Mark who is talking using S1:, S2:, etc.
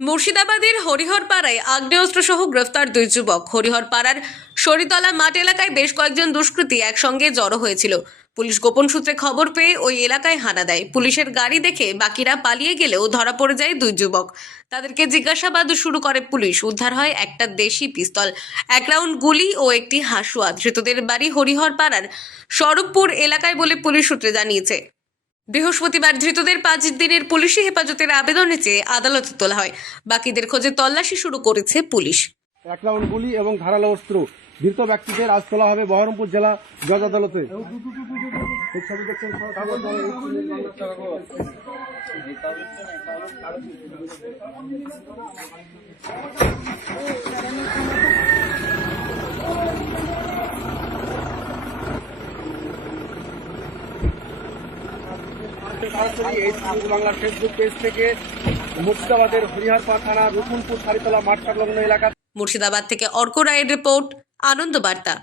S1: মুর্শিদাবাদের হরিহরপাড়ায় আগ্নেয়াস্ত্র সহ গ্রেফতার দুই যুবক। হরিহরপাড়ার শরিতলা মাঠ এলাকায় বেশ কয়েকজন দুষ্কৃতী একসঙ্গে জড়ো হয়েছিল। পুলিশ গোপন সূত্রে খবর পেয়ে ওই এলাকায় হানা দেয়। পুলিশের গাড়ি দেখে বাকিরা পালিয়ে গেলেও ধরা পড়ে যায় দুই যুবক। তাদেরকে জিজ্ঞাসাবাদ শুরু করে পুলিশ। উদ্ধার হয় একটা দেশি পিস্তল, এক রাউন্ড গুলি ও একটি হাসুয়া ধৃতদের বাড়ি হরিহরপাড়ার স্বরূপপুর এলাকায় বলে পুলিশ সূত্রে জানিয়েছে। বৃহস্পতিবার ধৃতদের পাঁচ দিনের পুলিশি হেফাজতের আবেদনে চেয়ে আদালতে তোলা হয়। বাকিদের খোঁজে তল্লাশি শুরু করেছে পুলিশ।
S2: এক রাউন্ড গুলি এবং ধারালো অস্ত্র। ধৃত ব্যক্তিদের আজ তোলা হবে বহরমপুর জেলা জজ আদালতে। দেখছেন সরাসরি এই নিউজ বাংলার ফেসবুক পেজ থেকে মুর্শিদাবাদের হরিহরপাড় থানা রুকুনপুর সারিতলা মাঠ সংলগ্ন এলাকা
S1: মুর্শিদাবাদ থেকে অর্ক রায়ের রিপোর্ট, আনন্দ বার্তা।